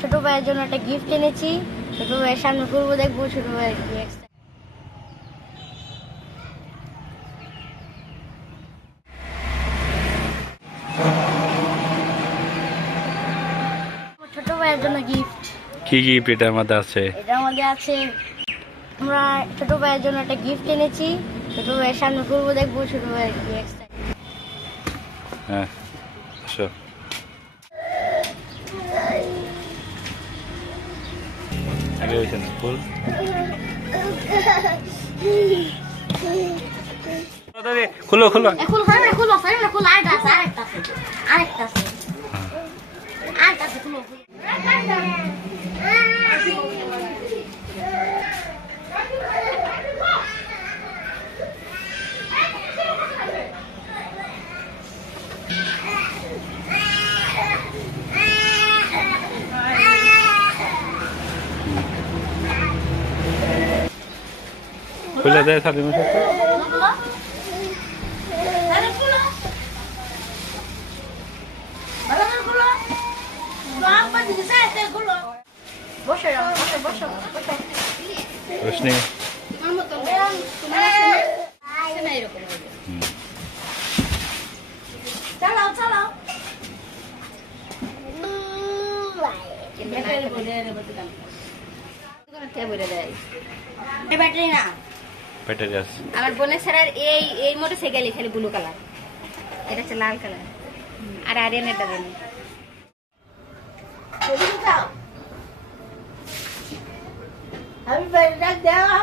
ছোট ভাইয়ের জন্য একটা গিফট এনেছি। ছোট ভাইয়ের সামনে করব দেখব ছোট ভাইয়ের ছোট জন্য গিফট কি এটার মধ্যে আছে? এটার মধ্যে আছে আমরা ছোট ভাইয়ের জন্য একটা গিফট এনেছি। ছোট ভাইয়ের সামনে করব দেখব ছোট ভাইয়ের কি extra- হ্যাঁ আসো। না ফুল খুলো খুলো। এখন হয় না খুলো হয় না খুলো আরেকটা আছে আরেকটা আছে আরেকটা আছে। আরেকটা আছে খুলো খুলো। খুলে দেয় সাথে মতো খুলো। আরে খুলো। ভালো করে বসো রোশনি আমার বোনের ছাড়ার এই এই মোটরসাইকেলই খালি ব্লু কালার এটা হচ্ছে লাল কালার আর আরিয়ানেরটা বলি আমি ব্যাটারি দেওয়া